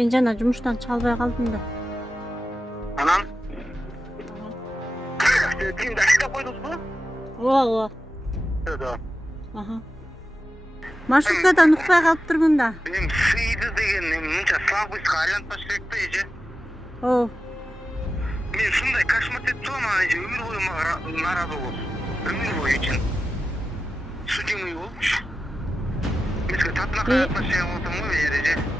Мен жана жумуштан чалбай калдым да. Анан? Тиімді айдап қойдыңыз ба? Ооба. Да. Аха. Маршруткадан укпай калып турмун да. Мен сыйды деген мынча слабыйсқа айлантпаш керек да, эже. О. Мен шундай кошмар етіп тұрмын, ана эже өмір бойы мага наразы болуп. Өмір бойы үчүн. Судимый болупчу. Мен сізге татына кайратпаш деген болсам ғой, эже.